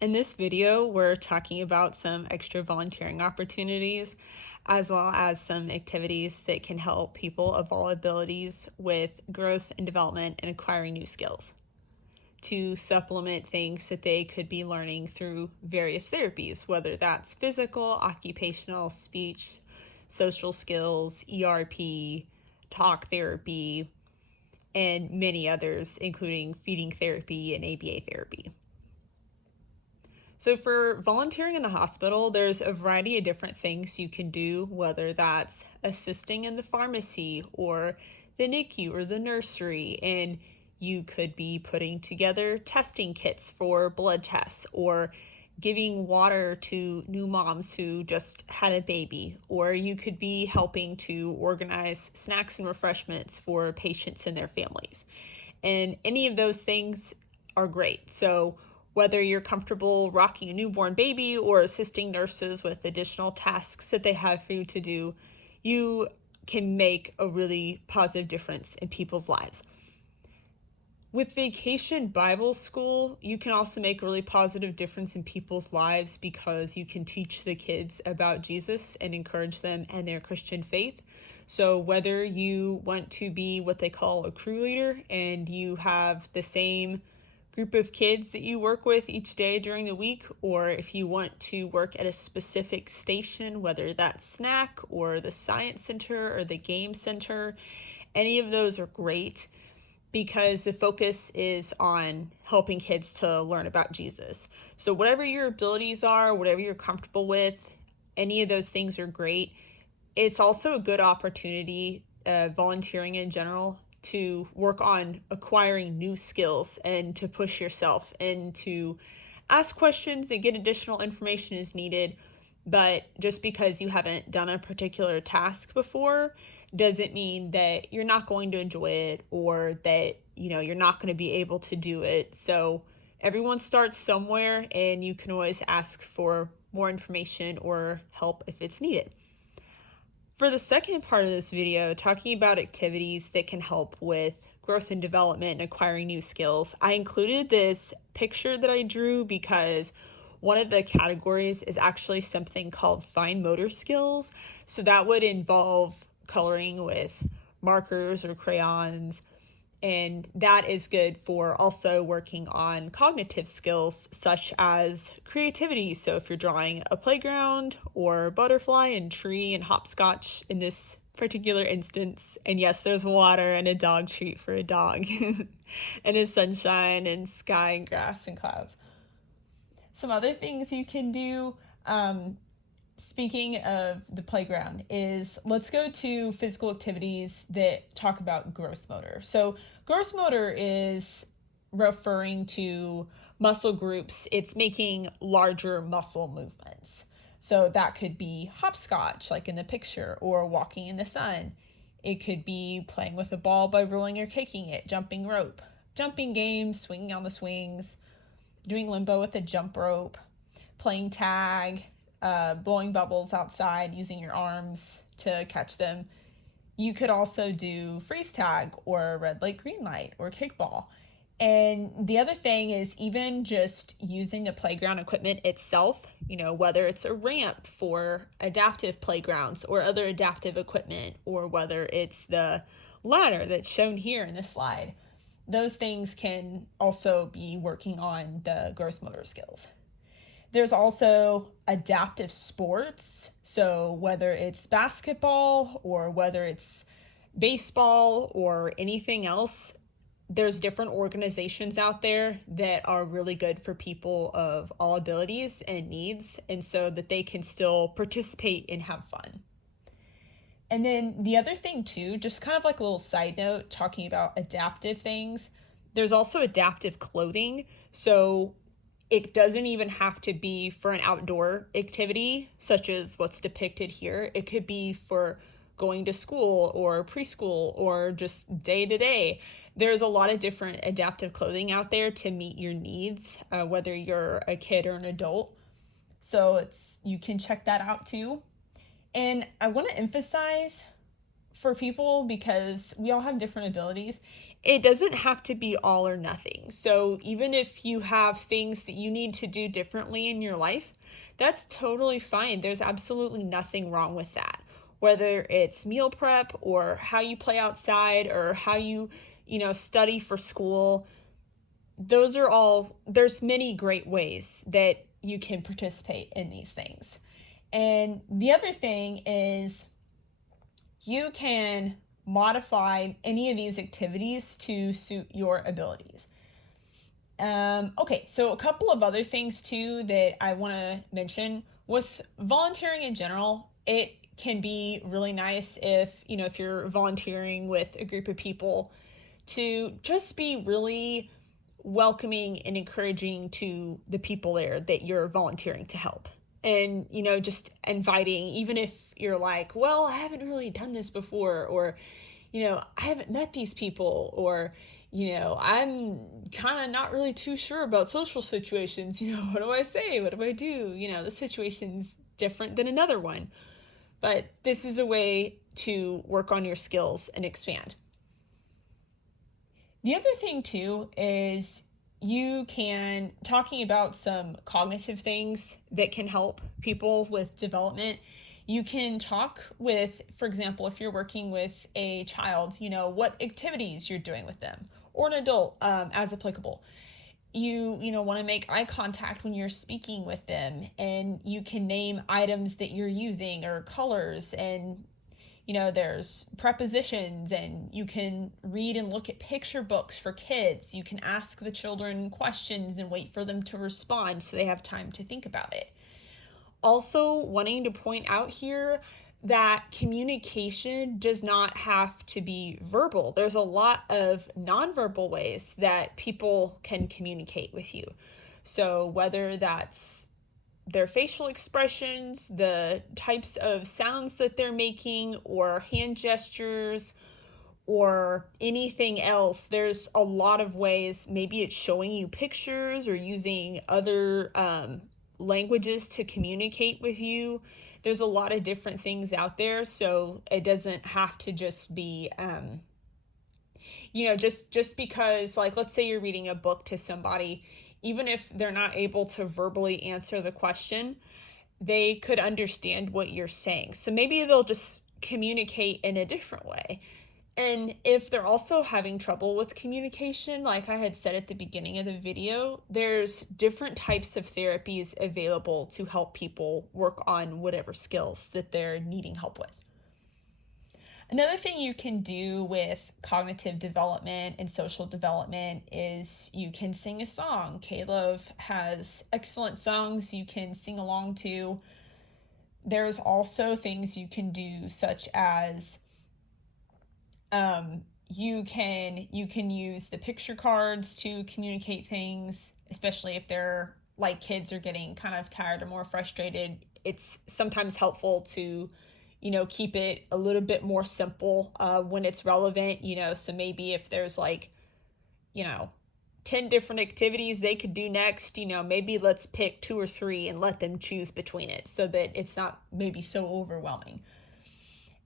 In this video, we're talking about some extra volunteering opportunities, as well as some activities that can help people of all abilities with growth and development and acquiring new skills to supplement things that they could be learning through various therapies, whether that's physical, occupational, speech, social skills, ERP, talk therapy, and many others, including feeding therapy and ABA therapy. So, for volunteering in the hospital, there's a variety of different things you can do, whether that's assisting in the pharmacy or the NICU or the nursery. And you could be putting together testing kits for blood tests or giving water to new moms who just had a baby, or you could be helping to organize snacks and refreshments for patients and their families. And any of those things are great. So, whether you're comfortable rocking a newborn baby or assisting nurses with additional tasks that they have for you to do, you can make a really positive difference in people's lives. With Vacation Bible School, you can also make a really positive difference in people's lives because you can teach the kids about Jesus and encourage them and their Christian faith. So whether you want to be what they call a crew leader and you have the same group of kids that you work with each day during the week, or if you want to work at a specific station, whether that's snack or the science center or the game center, any of those are great because the focus is on helping kids to learn about Jesus. So whatever your abilities are, whatever you're comfortable with, any of those things are great. It's also a good opportunity, volunteering in general, to work on acquiring new skills and to push yourself and to ask questions and get additional information as needed. But just because you haven't done a particular task before doesn't mean that you're not going to enjoy it or that, you're not going to be able to do it. So everyone starts somewhere and you can always ask for more information or help if it's needed. For the second part of this video, talking about activities that can help with growth and development and acquiring new skills, I included this picture that I drew because one of the categories is actually something called fine motor skills. So that would involve coloring with markers or crayons, and that is good for also working on cognitive skills such as creativity. So if you're drawing a playground or butterfly and tree and hopscotch in this particular instance, and yes, there's water and a dog treat for a dog, and a sunshine and sky and grass and clouds. Some other things you can do, speaking of the playground, is let's go to physical activities that talk about gross motor. So gross motor is referring to muscle groups. It's making larger muscle movements. So that could be hopscotch, like in the picture, or walking in the sun. It could be playing with a ball by rolling or kicking it, jumping rope, jumping games, swinging on the swings, doing limbo with a jump rope, playing tag, blowing bubbles outside using your arms to catch them. You could also do freeze tag or red light, green light or kickball. And the other thing is even just using the playground equipment itself, whether it's a ramp for adaptive playgrounds or other adaptive equipment, or whether it's the ladder that's shown here in this slide. Those things can also be working on the gross motor skills. There's also adaptive sports. So whether it's basketball or whether it's baseball or anything else, there's different organizations out there that are really good for people of all abilities and needs, and so that they can still participate and have fun. And then the other thing too, just kind of like a little side note, talking about adaptive things, there's also adaptive clothing. So it doesn't even have to be for an outdoor activity, such as what's depicted here. It could be for going to school or preschool or just day to day. There's a lot of different adaptive clothing out there to meet your needs, whether you're a kid or an adult. So you can check that out too. And I want to emphasize for people, because we all have different abilities, It doesn't have to be all or nothing. So even if you have things that you need to do differently in your life, that's totally fine. There's absolutely nothing wrong with that. Whether it's meal prep or how you play outside or how you study for school, those are all, there's many great ways that you can participate in these things. And the other thing is you can modify any of these activities to suit your abilities. Okay, so a couple of other things too that I want to mention with volunteering in general. It can be really nice if you're volunteering with a group of people to just be really welcoming and encouraging to the people there that you're volunteering to help. And, just inviting, even if you're like, well, I haven't really done this before, or, I haven't met these people, or, I'm kind of not really too sure about social situations. What do I say? What do I do? The situation's different than another one. But this is a way to work on your skills and expand. The other thing too is talking about some cognitive things that can help people with development. You can talk with, for example, if you're working with a child, what activities you're doing with them, or an adult, as applicable. You want to make eye contact when you're speaking with them, and you can name items that you're using or colors, and there's prepositions, and you can read and look at picture books for kids. You can ask the children questions and wait for them to respond so they have time to think about it. Also, wanting to point out here that communication does not have to be verbal. There's a lot of nonverbal ways that people can communicate with you. So whether that's their facial expressions, the types of sounds that they're making, or hand gestures, or anything else, there's a lot of ways. Maybe it's showing you pictures or using other languages to communicate with you. There's a lot of different things out there, so it doesn't have to just be just because, like, let's say you're reading a book to somebody, even if they're not able to verbally answer the question, they could understand what you're saying. So maybe they'll just communicate in a different way. And if they're also having trouble with communication, like I had said at the beginning of the video, there's different types of therapies available to help people work on whatever skills that they're needing help with. Another thing you can do with cognitive development and social development is you can sing a song. Caleb has excellent songs you can sing along to. There's also things you can do, such as you can use the picture cards to communicate things, especially if they're like kids are getting kind of tired or more frustrated. It's sometimes helpful to keep it a little bit more simple when it's relevant, so maybe if there's 10 different activities they could do next, maybe let's pick 2 or 3 and let them choose between it so that it's not maybe so overwhelming.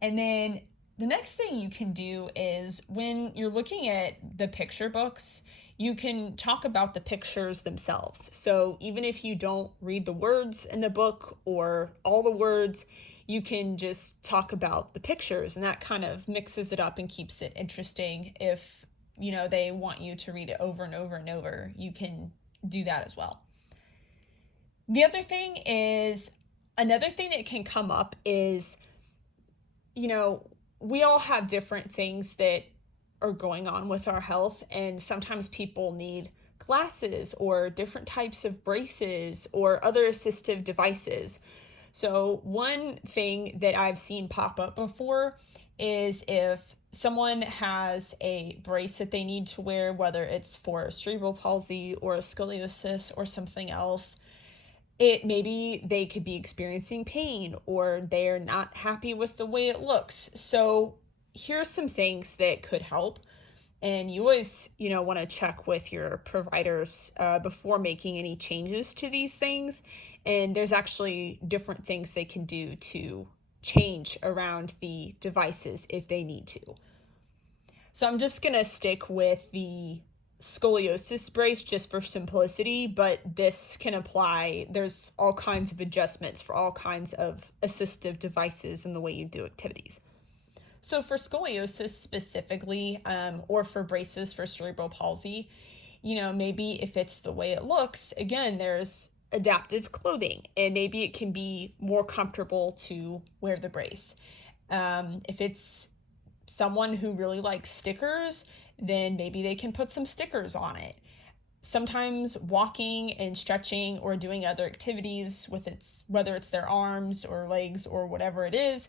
And then the next thing you can do is when you're looking at the picture books, you can talk about the pictures themselves. So even if you don't read the words in the book or all the words, you can just talk about the pictures, and that kind of mixes it up and keeps it interesting. If, they want you to read it over and over and over, you can do that as well. The other thing is, another thing that can come up is, we all have different things that are going on with our health, and sometimes people need glasses or different types of braces or other assistive devices. So one thing that I've seen pop up before is if someone has a brace that they need to wear, whether it's for cerebral palsy or a scoliosis or something else, maybe they could be experiencing pain or they're not happy with the way it looks. So here's some things that could help. And you always, want to check with your providers before making any changes to these things. And there's actually different things they can do to change around the devices if they need to. So I'm just going to stick with the scoliosis brace just for simplicity, but this can apply. There's all kinds of adjustments for all kinds of assistive devices in the way you do activities. So for scoliosis specifically, or for braces for cerebral palsy, maybe if it's the way it looks, again, there's adaptive clothing, and maybe it can be more comfortable to wear the brace. If it's someone who really likes stickers, then maybe they can put some stickers on it. Sometimes walking and stretching or doing other activities with whether it's their arms or legs or whatever it is,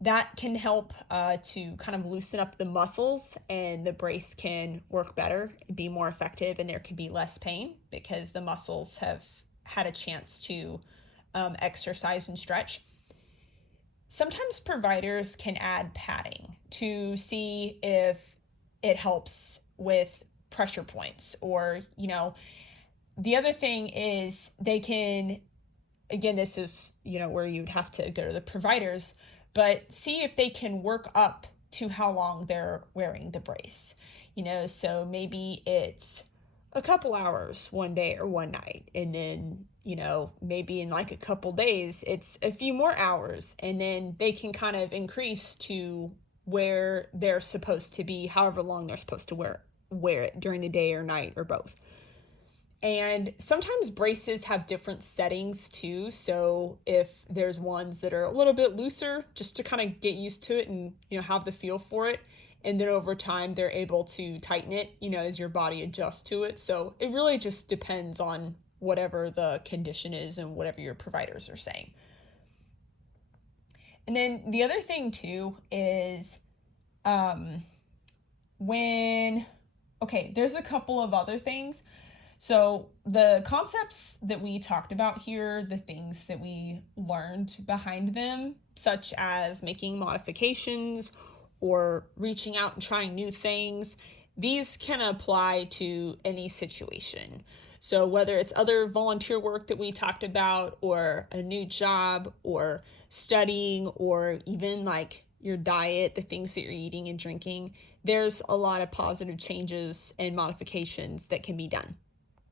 that can help to kind of loosen up the muscles, and the brace can work better and be more effective, and there can be less pain because the muscles have had a chance to exercise and stretch. Sometimes providers can add padding to see if it helps with pressure points, or, the other thing is they can, again, this is, where you'd have to go to the providers, but see if they can work up to how long they're wearing the brace. So maybe it's a couple hours one day or one night, and then maybe in like a couple days it's a few more hours, and then they can kind of increase to where they're supposed to be, however long they're supposed to wear it during the day or night or both. And sometimes braces have different settings too, so if there's ones that are a little bit looser, just to kind of get used to it and have the feel for it, and then over time they're able to tighten it, as your body adjusts to it. So it really just depends on whatever the condition is and whatever your providers are saying. And then the other thing too is there's a couple of other things. So the concepts that we talked about here, the things that we learned behind them, such as making modifications or reaching out and trying new things, these can apply to any situation. So whether it's other volunteer work that we talked about, or a new job, or studying, or even like your diet, the things that you're eating and drinking, there's a lot of positive changes and modifications that can be done.